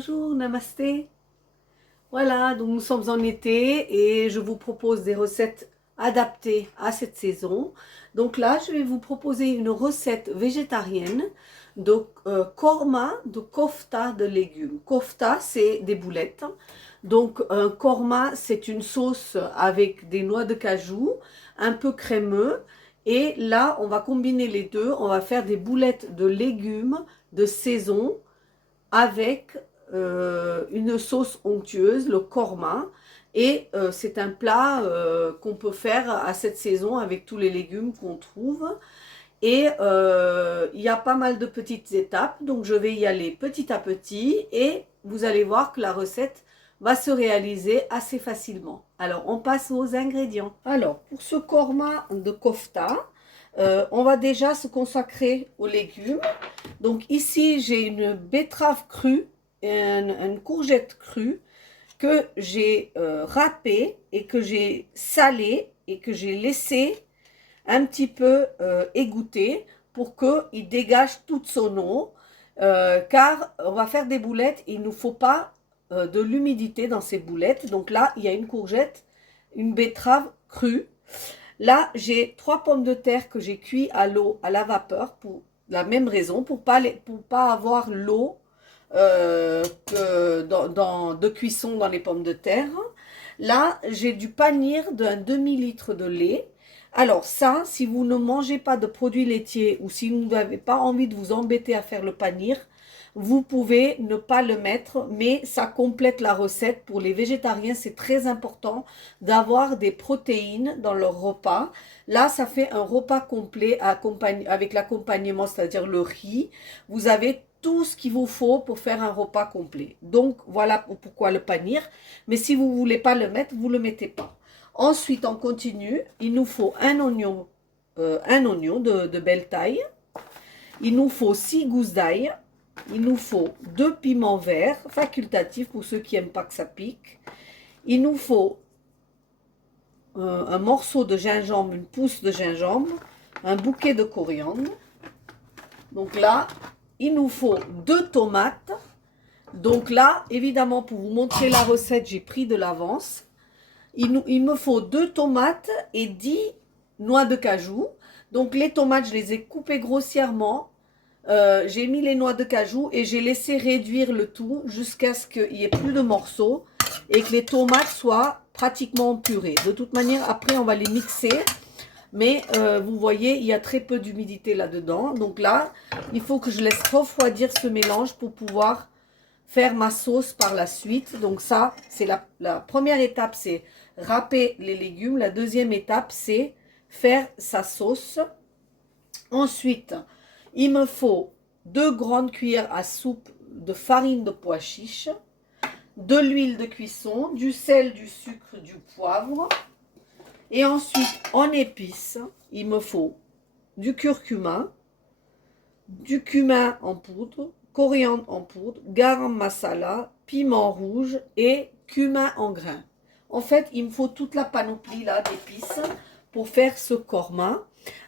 Bonjour, namasté. Voilà, donc nous sommes en été et je vous propose des recettes adaptées à cette saison. Donc là, je vais vous proposer une recette végétarienne de korma, de kofta de légumes. Kofta, c'est des boulettes. Donc un korma, c'est une sauce avec des noix de cajou, un peu crémeux. Et là, on va combiner les deux. On va faire des boulettes de légumes de saison avec une sauce onctueuse, le korma. Et c'est un plat qu'on peut faire à cette saison avec tous les légumes qu'on trouve. Et il y a pas mal de petites étapes, donc je vais y aller petit à petit et vous allez voir que la recette va se réaliser assez facilement. Alors, on passe aux ingrédients. Alors, pour ce korma de kofta, on va déjà se consacrer aux légumes. Donc ici, j'ai une betterave crue, une courgette crue que j'ai râpée et que j'ai salée et que j'ai laissé un petit peu égoutter pour qu'il dégage toute son eau. Car on va faire des boulettes, il ne nous faut pas de l'humidité dans ces boulettes. Donc là, il y a une courgette, une betterave crue. Là, j'ai 3 pommes de terre que j'ai cuit à l'eau, à la vapeur, pour la même raison, pour pas avoir l'eau de cuisson dans les pommes de terre. Là, j'ai du panir d'un demi-litre de lait. Alors ça, si vous ne mangez pas de produits laitiers ou si vous n'avez pas envie de vous embêter à faire le panir, vous pouvez ne pas le mettre, mais ça complète la recette. Pour les végétariens, c'est très important d'avoir des protéines dans leur repas. Là, ça fait un repas complet avec l'accompagnement, c'est-à-dire le riz. Vous avez tout ce qu'il vous faut pour faire un repas complet. Donc, voilà pourquoi le panir. Mais si vous ne voulez pas le mettre, vous ne le mettez pas. Ensuite, on continue. Il nous faut un oignon de belle taille. Il nous faut 6 gousses d'ail. Il nous faut 2 piments verts, facultatifs pour ceux qui n'aiment pas que ça pique. Il nous faut un morceau de gingembre, une pousse de gingembre, un bouquet de coriandre. Donc là, il nous faut 2 tomates. Donc là, évidemment, pour vous montrer la recette, j'ai pris de l'avance. Il me faut 2 tomates et 10 noix de cajou. Donc les tomates, je les ai coupées grossièrement. J'ai mis les noix de cajou et j'ai laissé réduire le tout jusqu'à ce qu'il n'y ait plus de morceaux et que les tomates soient pratiquement purées. De toute manière, après, on va les mixer. Mais vous voyez, il y a très peu d'humidité là-dedans. Donc là, il faut que je laisse refroidir ce mélange pour pouvoir faire ma sauce par la suite. Donc ça, c'est la première étape, c'est râper les légumes. La deuxième étape, c'est faire sa sauce. Ensuite, il me faut 2 grandes cuillères à soupe de farine de pois chiche, de l'huile de cuisson, du sel, du sucre, du poivre. Et ensuite, en épices, il me faut du curcuma, du cumin en poudre, coriandre en poudre, garam masala, piment rouge et cumin en grains. En fait, il me faut toute la panoplie là d'épices pour faire ce korma.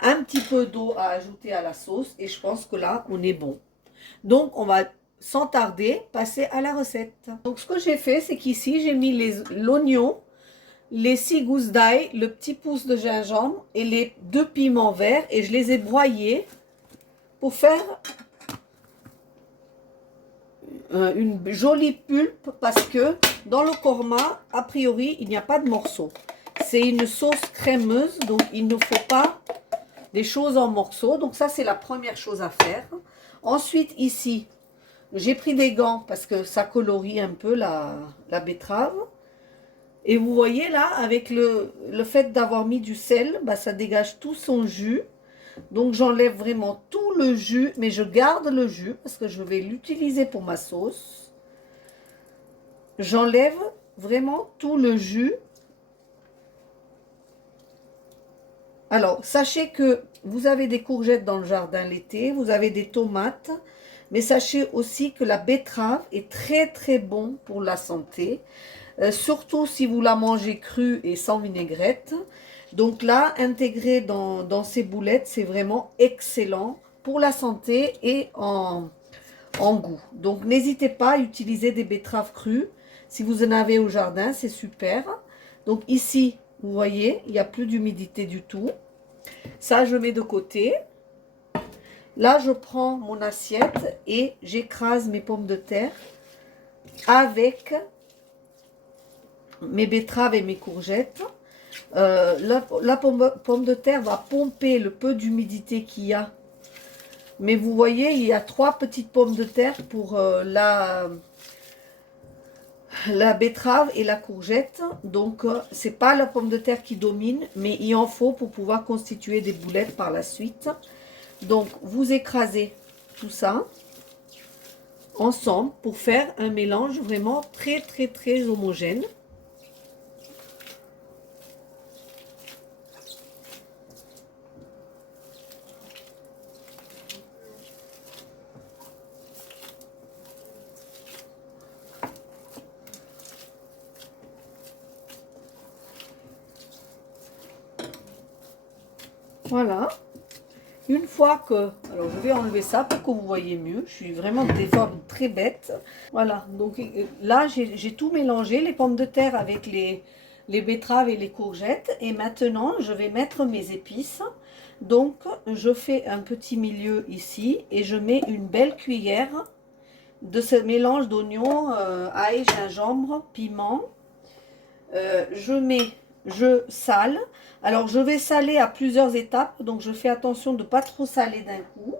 Un petit peu d'eau à ajouter à la sauce et je pense que là, on est bon. Donc, on va sans tarder passer à la recette. Donc, ce que j'ai fait, c'est qu'ici, j'ai mis l'oignon, les 6 gousses d'ail, le petit pouce de gingembre et les 2 piments verts et je les ai broyés pour faire une jolie pulpe parce que dans le korma, a priori, il n'y a pas de morceaux. C'est une sauce crémeuse, donc il ne faut pas des choses en morceaux. Donc ça, c'est la première chose à faire. Ensuite, ici, j'ai pris des gants parce que ça colorie un peu la betterave. Et vous voyez là, avec le fait d'avoir mis du sel, bah, ça dégage tout son jus. Donc j'enlève vraiment tout le jus, mais je garde le jus parce que je vais l'utiliser pour ma sauce. J'enlève vraiment tout le jus. Alors, sachez que vous avez des courgettes dans le jardin l'été, vous avez des tomates, mais sachez aussi que la betterave est très très bon pour la santé, surtout si vous la mangez crue et sans vinaigrette. Donc là, intégrer dans ces boulettes, c'est vraiment excellent pour la santé et en en goût. Donc n'hésitez pas à utiliser des betteraves crues. Si vous en avez au jardin, c'est super. Donc ici, vous voyez, il n'y a plus d'humidité du tout. Ça, je mets de côté. Là, je prends mon assiette et j'écrase mes pommes de terre avec mes betteraves et mes courgettes. La pomme de terre va pomper le peu d'humidité qu'il y a. Mais vous voyez, il y a 3 petites pommes de terre pour la betterave et la courgette. Donc, c'est pas la pomme de terre qui domine, mais il en faut pour pouvoir constituer des boulettes par la suite. Donc, vous écrasez tout ça ensemble pour faire un mélange vraiment très, très, très homogène. Voilà. Une fois que... Alors, je vais enlever ça pour que vous voyez mieux. Je suis vraiment des formes très bêtes. Voilà. Donc, là, j'ai tout mélangé, les pommes de terre avec les betteraves et les courgettes. Et maintenant, je vais mettre mes épices. Donc, je fais un petit milieu ici et je mets une belle cuillère de ce mélange d'oignons, ail, gingembre, piment. Je sale. Alors, je vais saler à plusieurs étapes, donc je fais attention de ne pas trop saler d'un coup.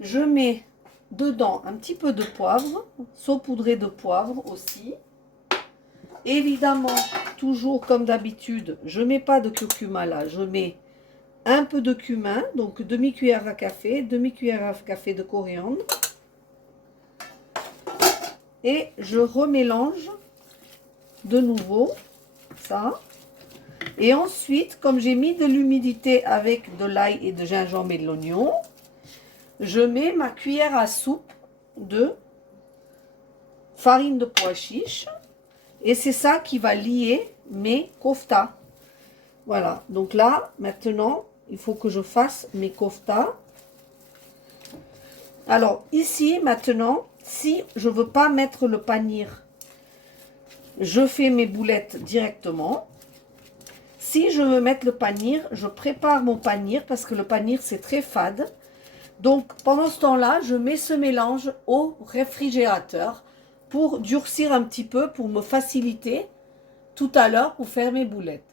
Je mets dedans un petit peu de poivre, saupoudré de poivre aussi. Évidemment, toujours comme d'habitude, je ne mets pas de curcuma là, je mets un peu de cumin, donc demi-cuillère à café, demi-cuillère à café de coriandre. Et je remélange de nouveau ça. Et ensuite, comme j'ai mis de l'humidité avec de l'ail et de gingembre et de l'oignon, je mets ma cuillère à soupe de farine de pois chiche. Et c'est ça qui va lier mes koftas. Voilà, donc là, maintenant, il faut que je fasse mes koftas. Alors, ici, maintenant, si je ne veux pas mettre le panir, je fais mes boulettes directement. Si je veux mettre le panir, je prépare mon panir parce que le panir, c'est très fade. Donc, pendant ce temps-là, je mets ce mélange au réfrigérateur pour durcir un petit peu, pour me faciliter tout à l'heure pour faire mes boulettes.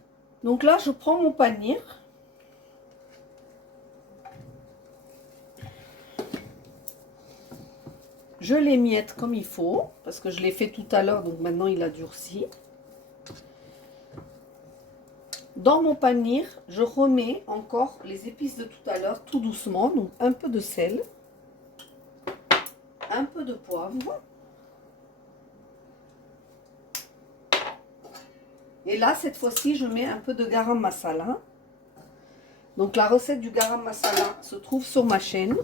Donc là, je prends mon panir. Je l'émiette comme il faut, parce que je l'ai fait tout à l'heure, donc maintenant il a durci. Dans mon panir, je remets encore les épices de tout à l'heure, tout doucement. Donc un peu de sel, un peu de poivre. Et là, cette fois-ci, je mets un peu de garam masala. Donc la recette du garam masala se trouve sur ma chaîne,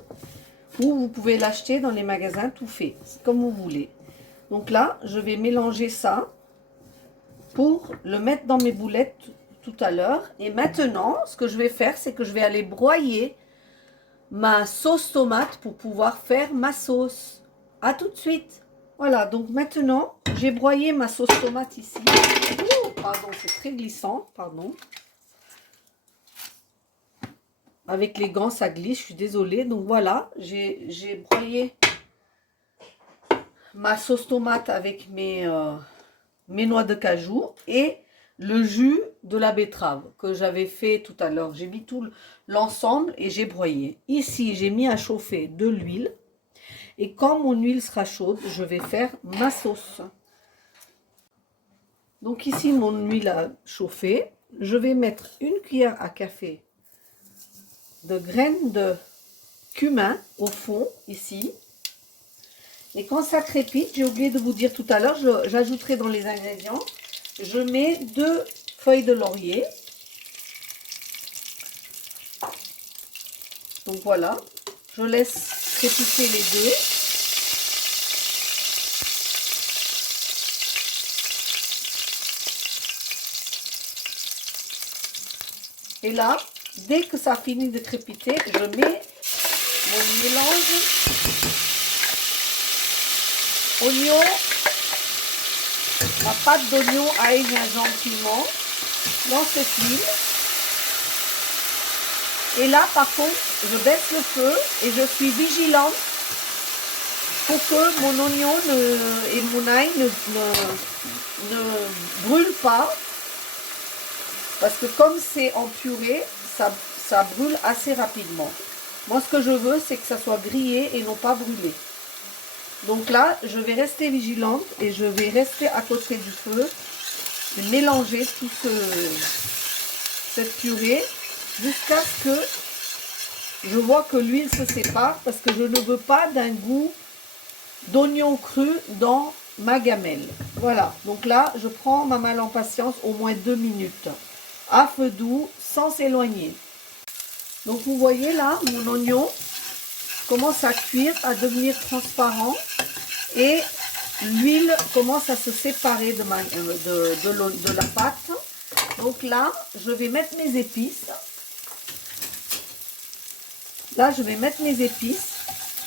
ou vous pouvez l'acheter dans les magasins tout fait, c'est comme vous voulez. Donc là, je vais mélanger ça pour le mettre dans mes boulettes tout à l'heure. Et maintenant, ce que je vais faire, c'est que je vais aller broyer ma sauce tomate pour pouvoir faire ma sauce. À tout de suite. Voilà, donc maintenant, j'ai broyé ma sauce tomate ici. Ouh, pardon, c'est très glissant, pardon. Avec les gants, ça glisse, je suis désolée. Donc voilà, j'ai broyé ma sauce tomate avec mes noix de cajou et le jus de la betterave que j'avais fait tout à l'heure. J'ai mis tout l'ensemble et j'ai broyé. Ici, j'ai mis à chauffer de l'huile. Et quand mon huile sera chaude, je vais faire ma sauce. Donc ici, mon huile a chauffé. Je vais mettre une cuillère à café de graines de cumin au fond, ici. Et quand ça crépite, j'ai oublié de vous dire tout à l'heure, j'ajouterai dans les ingrédients, je mets 2 feuilles de laurier. Donc voilà, je laisse crépiter les deux. Et là, dès que ça finit de crépiter, je mets mon mélange oignon, la pâte d'oignon aille gentiment dans cette huile. Et là, par contre, je baisse le feu et je suis vigilante pour que mon oignon et mon ail ne brûlent pas. Parce que comme c'est en purée, ça brûle assez rapidement. Moi, ce que je veux, c'est que ça soit grillé et non pas brûlé. Donc là, je vais rester vigilante et je vais rester à côté du feu et mélanger toute cette purée jusqu'à ce que je vois que l'huile se sépare parce que je ne veux pas d'un goût d'oignon cru dans ma gamelle. Voilà, donc là, je prends ma malle en patience au moins 2 minutes à feu doux sans s'éloigner. Donc vous voyez là, mon oignon commence à cuire, à devenir transparent et l'huile commence à se séparer de la pâte. Donc là, je vais mettre mes épices. Là, je vais mettre mes épices.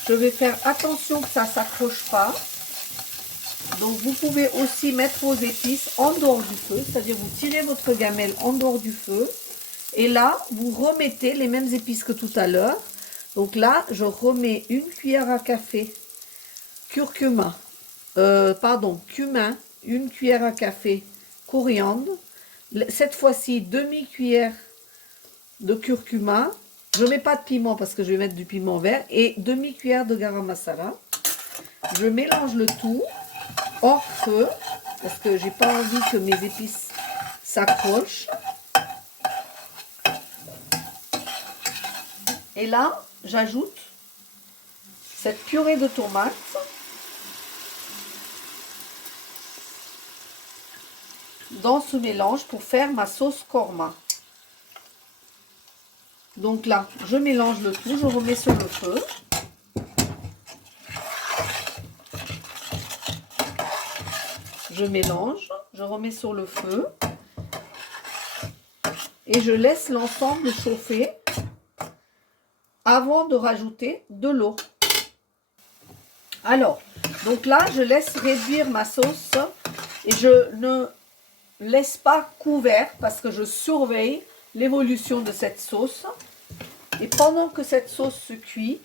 Je vais faire attention que ça ne s'accroche pas. Donc vous pouvez aussi mettre vos épices en dehors du feu, c'est-à-dire vous tirez votre gamelle en dehors du feu. Et là, vous remettez les mêmes épices que tout à l'heure. Donc là, je remets une cuillère à café cumin, une cuillère à café coriandre. Cette fois-ci, demi-cuillère de curcuma. Je ne mets pas de piment parce que je vais mettre du piment vert. Et demi-cuillère de garam masala. Je mélange le tout hors feu parce que j'ai pas envie que mes épices s'accrochent. Et là, j'ajoute cette purée de tomates dans ce mélange pour faire ma sauce korma. Donc là, je mélange le tout, je remets sur le feu. Je mélange, je remets sur le feu et je laisse l'ensemble chauffer avant de rajouter de l'eau. Alors, donc là, je laisse réduire ma sauce et je ne laisse pas couvert parce que je surveille l'évolution de cette sauce. Et pendant que cette sauce se cuit,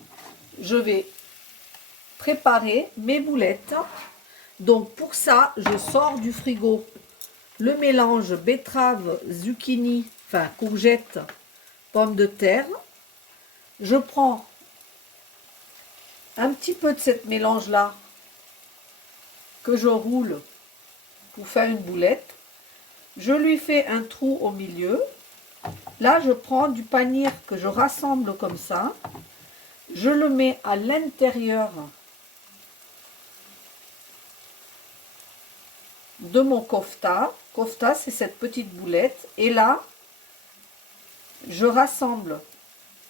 je vais préparer mes boulettes. Donc pour ça, je sors du frigo le mélange betterave, zucchini, enfin courgette, pommes de terre. Je prends un petit peu de cette mélange-là que je roule pour faire une boulette. Je lui fais un trou au milieu. Là, je prends du panir que je rassemble comme ça. Je le mets à l'intérieur de mon kofta. Kofta, c'est cette petite boulette. Et là, je rassemble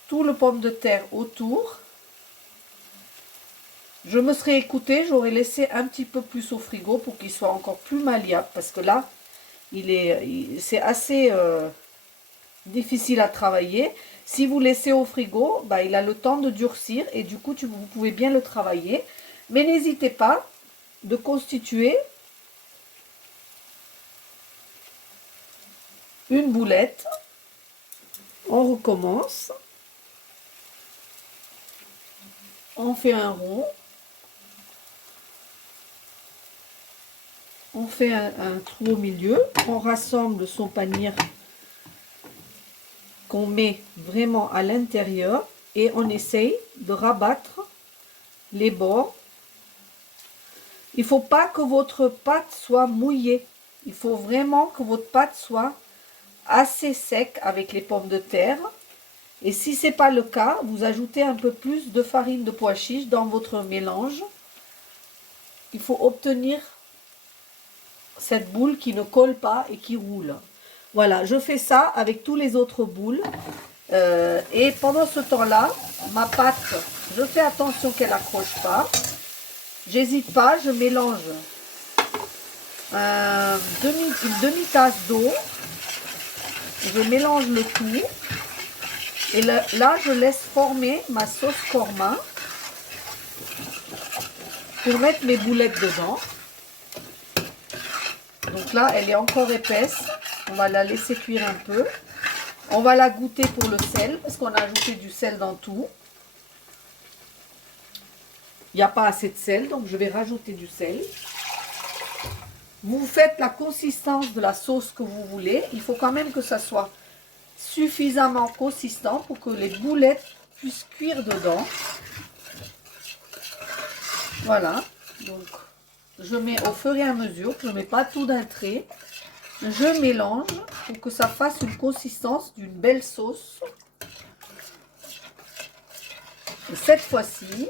tout le pomme de terre autour. Je me serais écoutée, j'aurais laissé un petit peu plus au frigo pour qu'il soit encore plus malléable. Parce que là, c'est assez difficile à travailler. Si vous laissez au frigo, bah, il a le temps de durcir et du coup, vous pouvez bien le travailler. Mais n'hésitez pas de constituer une boulette. On recommence. On fait un rond. On fait un trou au milieu. On rassemble son panier qu'on met vraiment à l'intérieur et on essaye de rabattre les bords. Il ne faut pas que votre pâte soit mouillée. Il faut vraiment que votre pâte soit assez sec avec les pommes de terre. Et si ce n'est pas le cas, vous ajoutez un peu plus de farine de pois chiche dans votre mélange. Il faut obtenir cette boule qui ne colle pas et qui roule. Voilà, je fais ça avec tous les autres boules. Et pendant ce temps-là, ma pâte, je fais attention qu'elle n'accroche pas. J'hésite pas, je mélange une demi-tasse d'eau. Je mélange le tout. Et là, je laisse former ma sauce korma. pour mettre mes boulettes dedans. Donc là, elle est encore épaisse. On va la laisser cuire un peu. On va la goûter pour le sel, parce qu'on a ajouté du sel dans tout. Il n'y a pas assez de sel, donc je vais rajouter du sel. Vous faites la consistance de la sauce que vous voulez. Il faut quand même que ça soit suffisamment consistant pour que les boulettes puissent cuire dedans. Voilà. Donc, je mets au fur et à mesure. Je ne mets pas tout d'un trait. Je mélange pour que ça fasse une consistance d'une belle sauce. Et cette fois-ci,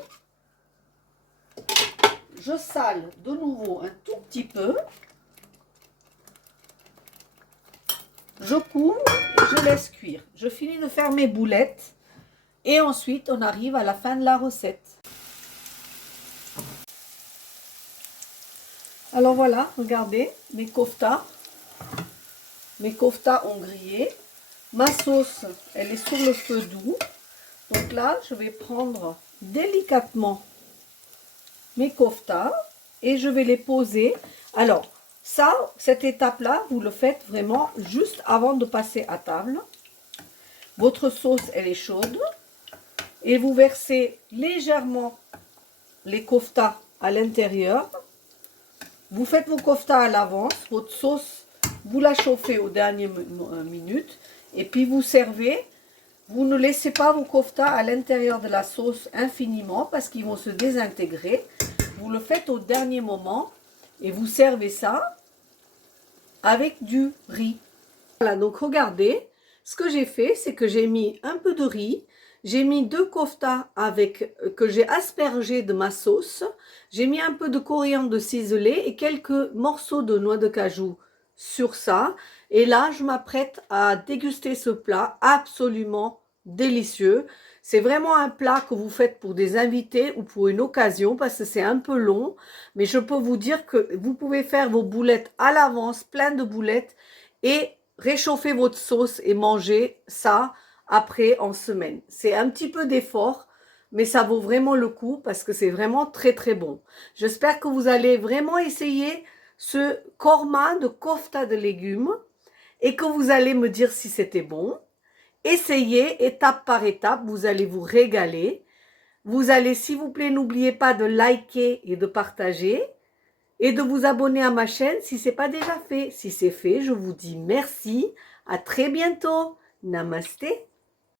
je sale de nouveau un tout petit peu. Je couvre et je laisse cuire. Je finis de faire mes boulettes et ensuite on arrive à la fin de la recette. Alors voilà, regardez mes koftas. Mes koftas ont grillé. Ma sauce, elle est sur le feu doux. Donc là, je vais prendre délicatement mes koftas et je vais les poser. Alors, ça, cette étape-là, vous le faites vraiment juste avant de passer à table. Votre sauce, elle est chaude. Et vous versez légèrement les koftas à l'intérieur. Vous faites vos koftas à l'avance. Votre sauce, vous la chauffez aux dernières minutes. Et puis vous servez. Vous ne laissez pas vos koftas à l'intérieur de la sauce infiniment parce qu'ils vont se désintégrer. Vous le faites au dernier moment. Et vous servez ça avec du riz. Voilà, donc regardez, ce que j'ai fait, c'est que j'ai mis un peu de riz, j'ai mis 2 koftas que j'ai aspergé de ma sauce, j'ai mis un peu de coriandre ciselé et quelques morceaux de noix de cajou sur ça. Et là, je m'apprête à déguster ce plat absolument délicieux. C'est vraiment un plat que vous faites pour des invités ou pour une occasion parce que c'est un peu long. Mais je peux vous dire que vous pouvez faire vos boulettes à l'avance, plein de boulettes, et réchauffer votre sauce et manger ça après en semaine. C'est un petit peu d'effort, mais ça vaut vraiment le coup parce que c'est vraiment très très bon. J'espère que vous allez vraiment essayer ce korma de kofta de légumes et que vous allez me dire si c'était bon. Essayez étape par étape, vous allez vous régaler. Vous allez, s'il vous plaît, n'oubliez pas de liker et de partager et de vous abonner à ma chaîne si ce n'est pas déjà fait. Si c'est fait, je vous dis merci. À très bientôt. Namasté.